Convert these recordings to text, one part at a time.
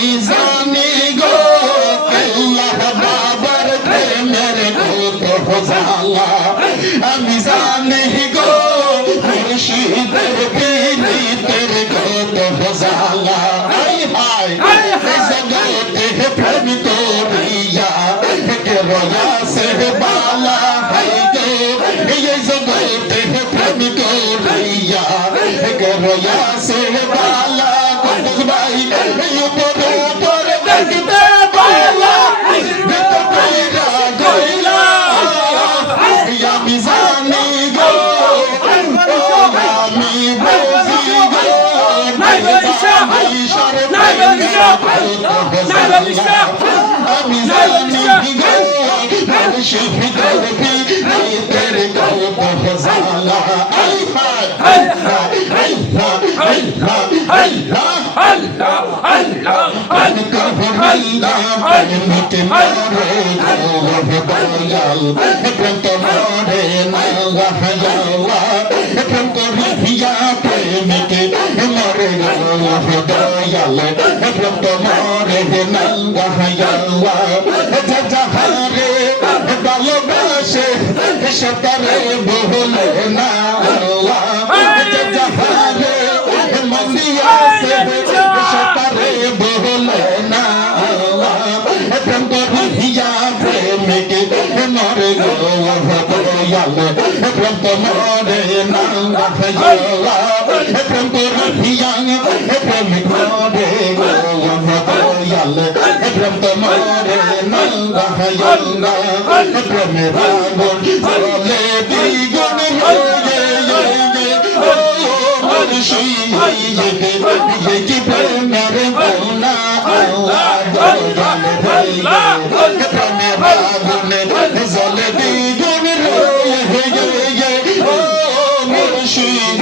আমি জানি গো আল্লাহ বাবার প্রেমের কত জ্বালা আমি জানি গো মুর্শিদের পীড়িতের কত জ্বালা হাই হাই জগতে প্রেম করিয়া কে রয়াসে বালা হাই গো এই জগতে প্রেম করিয়া কে রয়াসে বালা কত ভাই এই উপরে উপরে দেখতে বালা দেখতে কইরা কইলা আমি জানি গো আমি বুঝি গো আমি জানি গো মুর্শিদের পীড়িতের কত জ্বালা আই হাই হাই হাই হাই আল্লাহ আল্লাহ আল্লাহ মিটে মারে দয়াল প্রেম তোমারে না হায়াওয়া প্রেম করিয়া প্রেমিকে মরে দয়াল প্রেম তোমারে না হায়াওয়া যাহারে ভালোবাসে সেটারে বলে না যাহারে মনিয়াছে সেটারে বলে না প্রেম করিয়া প্রেমিকে মরে দয়াল প্রেম তোমারে না হায়াওয়া প্রেম করিয়া প্রেমিক মরে দয়াল প্রেম তোমারে না হায়াওয়া প্রেমের আগুন জ্বলে দ্বিগুণ হয়ে মুর্শিদ কি প্রেমের বোনা দয়াল প্রেমের আগুন জ্বলে দ্বিগুণ হয়ে মুর্শিদ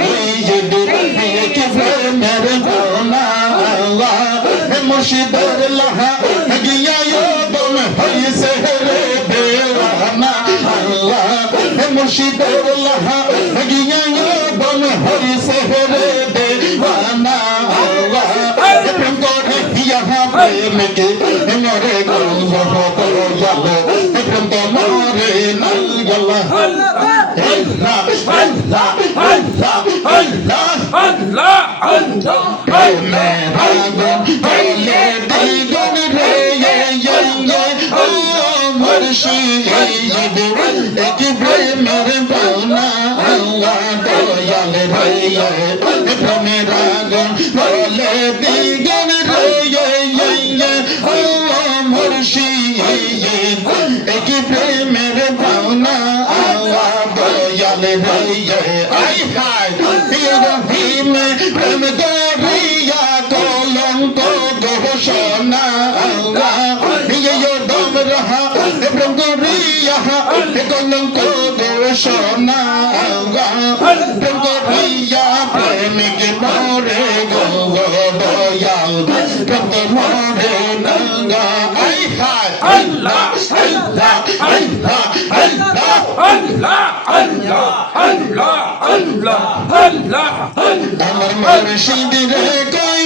কি প্রেমের বোনা মুর্শিদের লাহা গিয়া দম হইছে রে দেওয়ানা মুর্শিদের লাহা গিয়া দম হইছে রে দেওয়ানা প্রেম করে দিয়া প্রেমকে মরে গো দয়াল প্রেম তো মরে না গলা আল্লাহ আল্লাহ আল্লাহ আল্লাহ আল্লাহ আল্লাহ মুর্শিদ কি প্রেমের বোনা দয়াল ভাইয়া প্রেমের আগুন বলে দিগন মুর্শিদ কি প্রেমের বোনা দয়াল ভাইয়া আই হাই রহিম প্রেম করিয়া কলঙ্ক ঘোষণা দম রহা প্রেম করিয়া কলঙ্ক ঘোষণা প্রেম করিয়া প্রেমিক মরে গো দয়াল প্রেম মরে নঙ্গা আই হাই আল্লাহ আল্লাহ আল্লাহ আল্লাহ আল্লাহ আল্লাহ আল্লাহ আল্লাহ আল্লাহ আমার মুর্শিদ রে কই